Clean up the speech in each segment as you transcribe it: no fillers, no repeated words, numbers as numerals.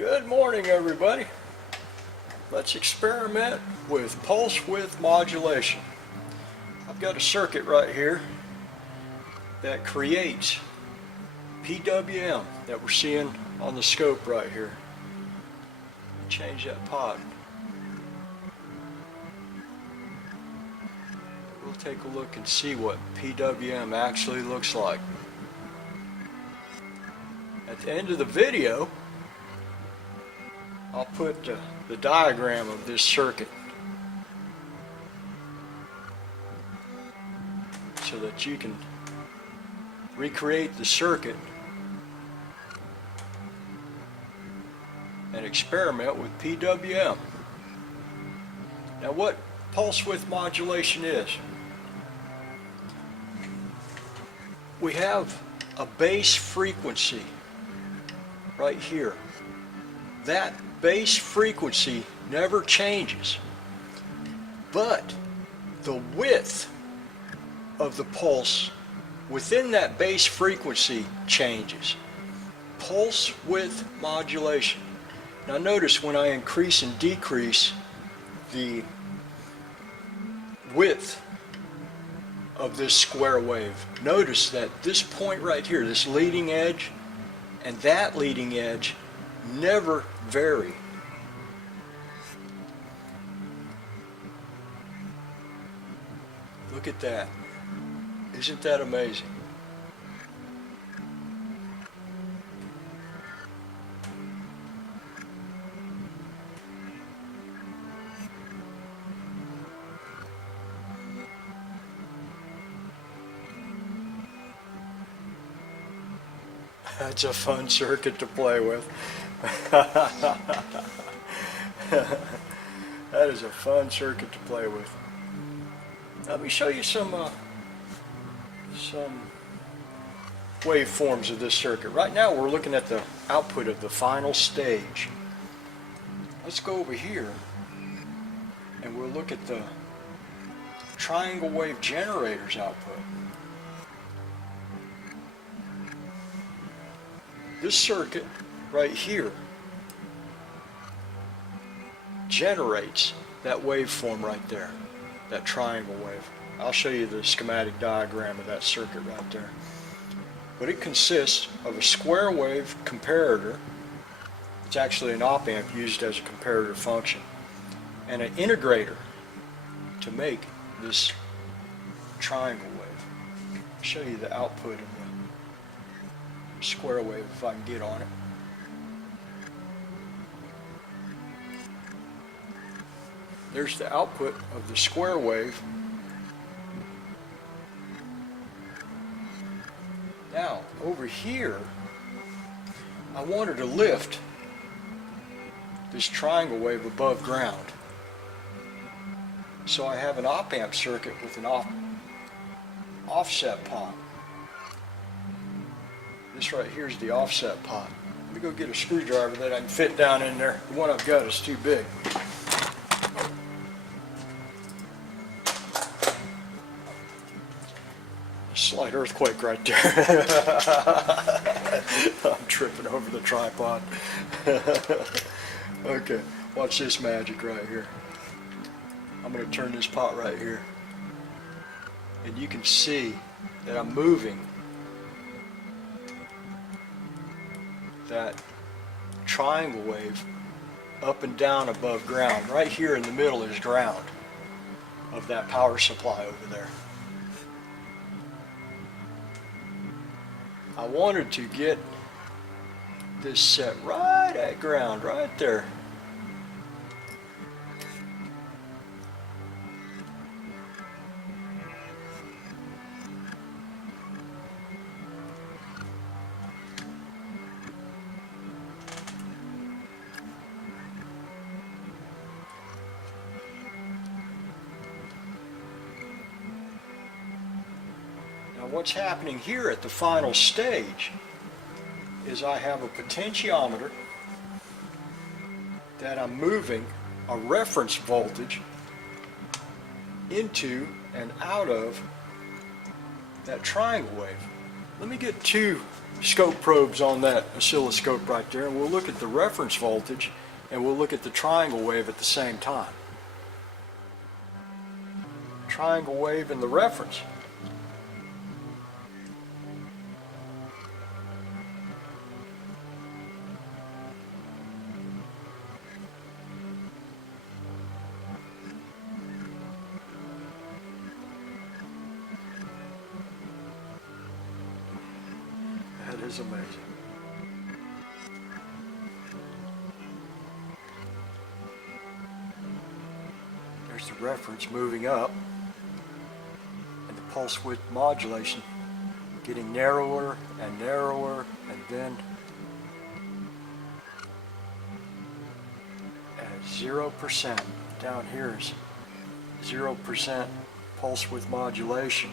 Good morning, everybody. Let's experiment with pulse width modulation. I've got a circuit right here that creates PWM that we're seeing on the scope right here. Change that pot. We'll take a look and see what PWM actually looks like. At the end of the video, I'll put the diagram of this circuit so that you can recreate the circuit and experiment with PWM. Now, what pulse width modulation is, we have a base frequency right here. That base frequency never changes, but the width of the pulse within that base frequency changes. Pulse width modulation. Now notice when I increase and decrease the width of this square wave, notice that this point right here, this leading edge and that leading edge never vary. Look at that. Isn't that amazing? That's a fun circuit to play with. That is a fun circuit to play with. Let me show you some waveforms of this circuit. Right now we're looking at the output of the final stage. Let's go over here and we'll look at the triangle wave generator's output. This circuit right here generates that waveform right there, that triangle wave. I'll show you the schematic diagram of that circuit right there. But it consists of a square wave comparator. It's actually an op-amp used as a comparator function, and an integrator to make this triangle wave. I'll show you the output of the square wave if I can get on it. There's the output of the square wave. Now, over here, I wanted to lift this triangle wave above ground. So I have an op-amp circuit with an offset pot. This right here is the offset pot. Let me go get a screwdriver that I can fit down in there. The one I've got is too big. Slight earthquake right there. I'm tripping over the tripod. Okay, watch this magic right here. I'm going to turn this pot right here. And you can see that I'm moving that triangle wave up and down above ground. Right here in the middle is ground of that power supply over there. I wanted to get this set right at ground, right there. What's happening here at the final stage is I have a potentiometer that I'm moving a reference voltage into and out of that triangle wave. Let me get 2 scope probes on that oscilloscope right there, and we'll look at the reference voltage and we'll look at the triangle wave at the same time. Triangle wave and the reference. That is amazing. There's the reference moving up, and the pulse width modulation getting narrower and narrower, and then at 0%, down here is 0% pulse width modulation.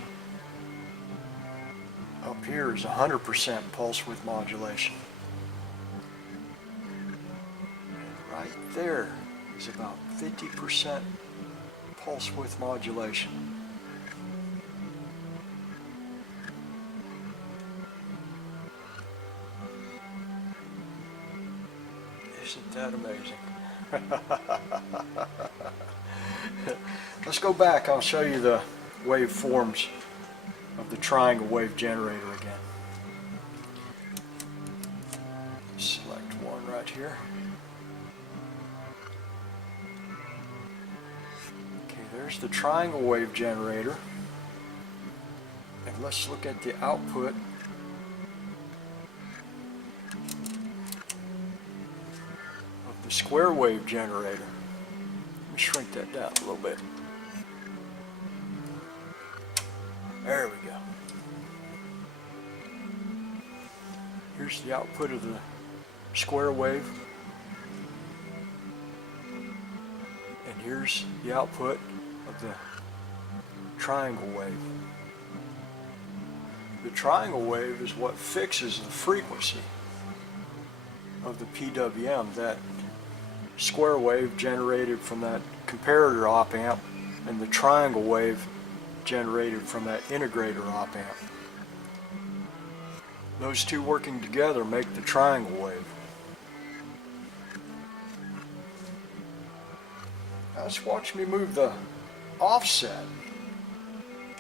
Up here is 100% pulse width modulation. And right there is about 50% pulse width modulation. Isn't that amazing? Let's go back. I'll show you the waveforms of the triangle wave generator again. Select one right here. Okay, there's the triangle wave generator. And let's look at the output of the square wave generator. Let me shrink that down a little bit. There we go. Here's the output of the square wave. And here's the output of the triangle wave. The triangle wave is what fixes the frequency of the PWM. That square wave generated from that comparator op amp, and the triangle wave generated from that integrator op amp. Those two working together make the triangle wave. Now let's watch me move the offset.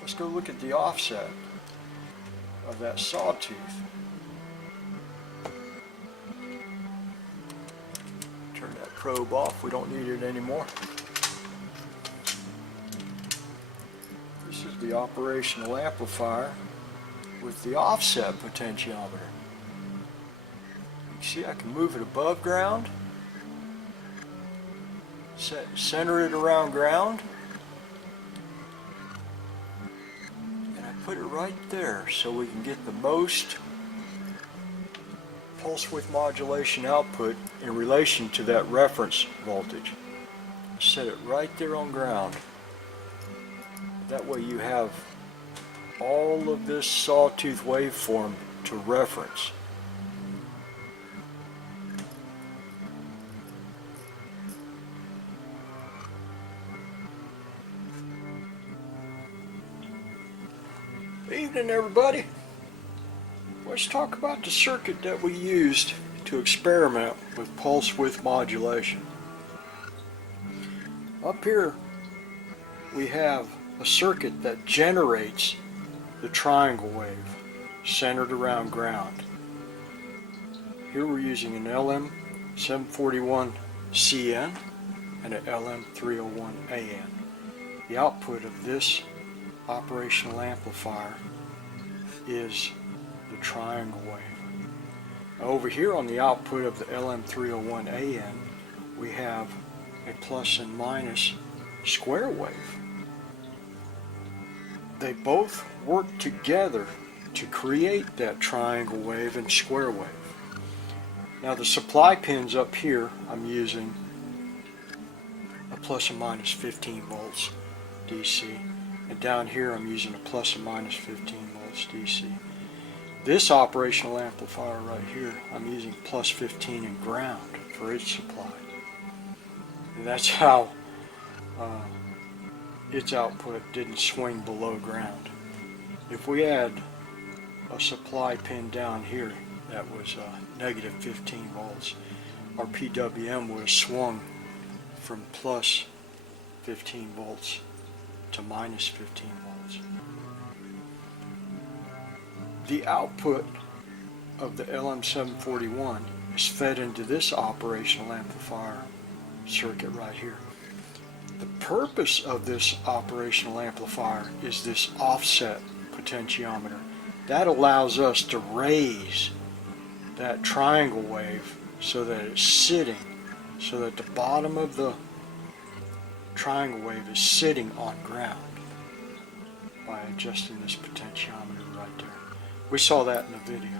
Let's go look at the offset of that sawtooth. Turn that probe off, we don't need it anymore. This is the operational amplifier with the offset potentiometer. You see I can move it above ground, center it around ground, and I put it right there so we can get the most pulse width modulation output in relation to that reference voltage. Set it right there on ground. That way you have all of this sawtooth waveform to reference. Evening, everybody. Let's talk about the circuit that we used to experiment with pulse width modulation. Up here we have a circuit that generates the triangle wave centered around ground. Here we're using an LM741CN and an LM301AN. The output of this operational amplifier is the triangle wave. Now over here on the output of the LM301AN, we have a plus and minus square wave. They both work together to create that triangle wave and square wave. Now the supply pins up here, I'm using a plus and minus 15 volts DC. And down here I'm using a plus and minus 15 volts DC. This operational amplifier right here, I'm using plus 15 in ground for its supply. And that's how its output didn't swing below ground. If we add a supply pin down here that was negative 15 volts, our PWM would have swung from plus 15 volts to minus 15 volts. The output of the LM741 is fed into this operational amplifier circuit right here. The purpose of this operational amplifier is this offset potentiometer. That allows us to raise that triangle wave so that it's sitting, so that the bottom of the triangle wave is sitting on ground by adjusting this potentiometer right there. We saw that in the video.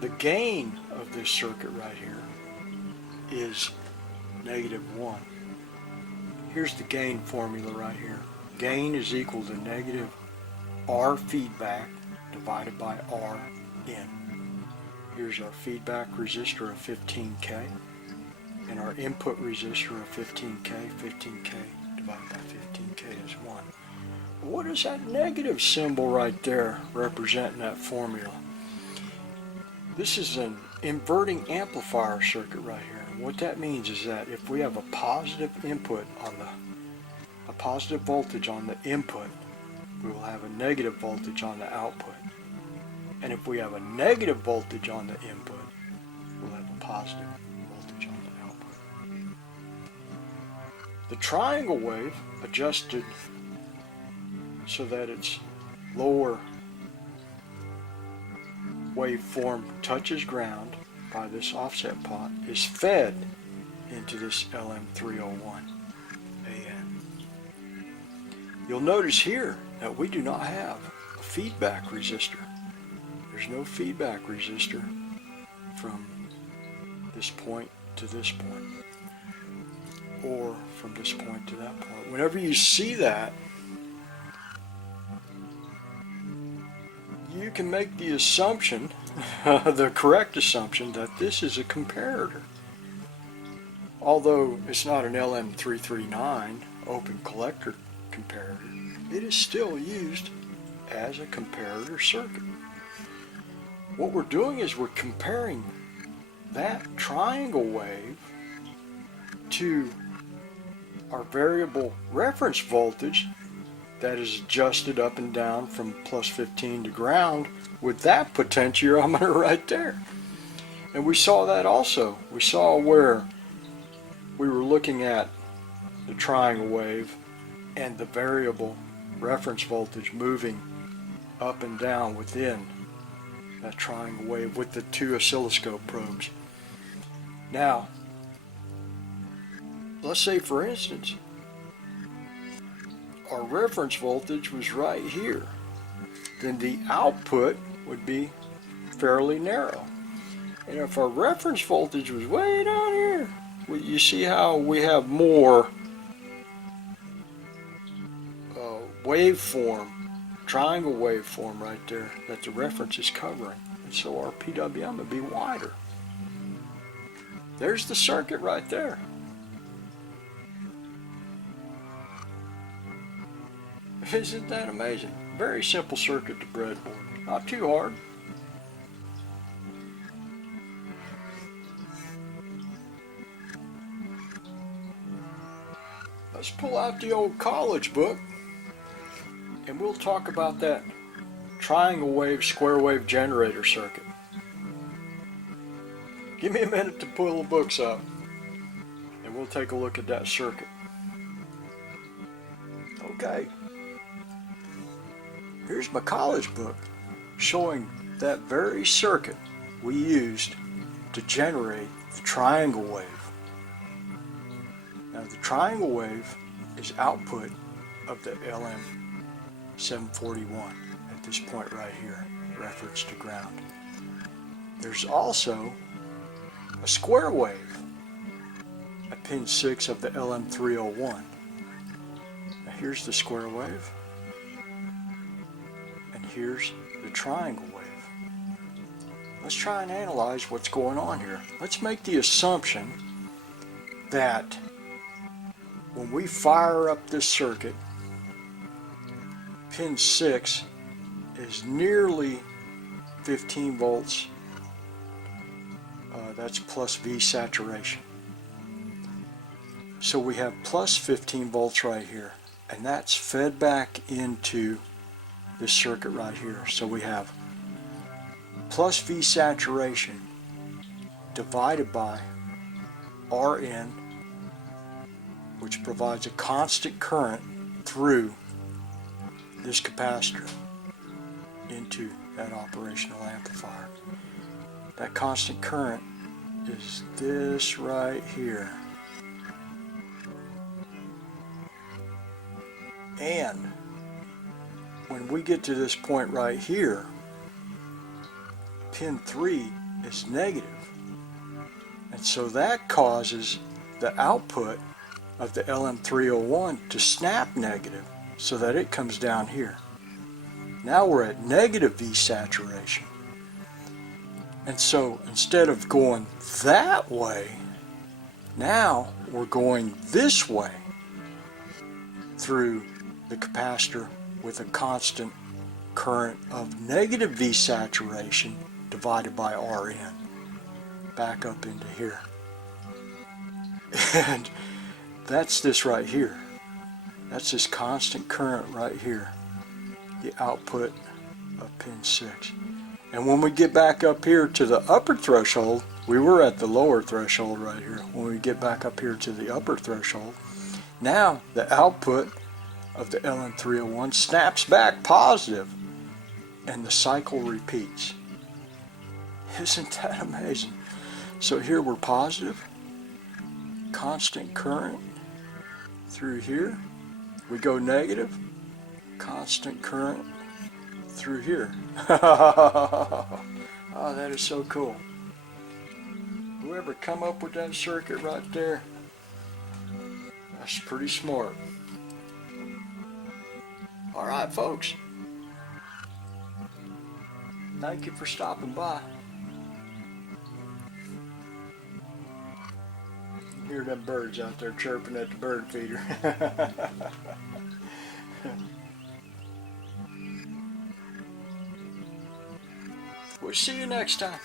The gain of this circuit right here is -1. Here's the gain formula right here. Gain is equal to negative R feedback divided by R in. Here's our feedback resistor of 15K and our input resistor of 15K. 15K divided by 15K is 1. What is that negative symbol right there representing that formula? This is an inverting amplifier circuit right here. And what that means is that if we have a positive input on a positive voltage on the input, we will have a negative voltage on the output. And if we have a negative voltage on the input, we'll have a positive voltage on the output. The triangle wave adjusted so that its lower waveform touches ground by this offset pot is fed into this LM301 AN. You'll notice here that we do not have a feedback resistor. There's no feedback resistor from this point to this point, or from this point to that point. Whenever you see that, you can make the assumption, the correct assumption, that this is a comparator. Although it's not an LM339 open collector comparator, it is still used as a comparator circuit. What we're doing is we're comparing that triangle wave to our variable reference voltage that is adjusted up and down from plus 15 to ground with that potentiometer right there. And we saw that also. We saw where we were looking at the triangle wave and the variable reference voltage moving up and down within that triangle wave with the two oscilloscope probes. Now, let's say for instance, our reference voltage was right here, then the output would be fairly narrow. And if our reference voltage was way down here, you see how we have more waveform, triangle waveform right there that the reference is covering. And so our PWM would be wider. There's the circuit right there. Isn't that amazing? Very simple circuit to breadboard. Not too hard. Let's pull out the old college book and we'll talk about that triangle wave, square wave generator circuit. Give me a minute to pull the books up and we'll take a look at that circuit. Okay. Here's my college book showing that very circuit we used to generate the triangle wave. Now the triangle wave is output of the LM741 at this point right here, reference to ground. There's also a square wave at pin 6 of the LM301. Now here's the square wave. Here's the triangle wave. Let's try and analyze what's going on here. Let's make the assumption that when we fire up this circuit, pin 6 is nearly 15 volts. That's plus V saturation. So we have plus 15 volts right here, and that's fed back into this circuit right here. So we have plus V saturation divided by Rn, which provides a constant current through this capacitor into that operational amplifier. That constant current is this right here. And when we get to this point right here, pin 3 is negative. And so that causes the output of the LM301 to snap negative so that it comes down here. Now we're at negative V saturation. And so instead of going that way, now we're going this way through the capacitor with a constant current of negative V saturation divided by Rn back up into here. And that's this right here. That's this constant current right here, the output of pin 6. And when we get back up here to the upper threshold, we were at the lower threshold right here. When we get back up here to the upper threshold, now the output of the LM301 snaps back positive, and the cycle repeats. Isn't that amazing? So here we're positive, constant current through here. We go negative, constant current through here. Oh, that is so cool. Whoever come up with that circuit right there, that's pretty smart. All right, folks. Thank you for stopping by. You hear them birds out there chirping at the bird feeder. We'll see you next time.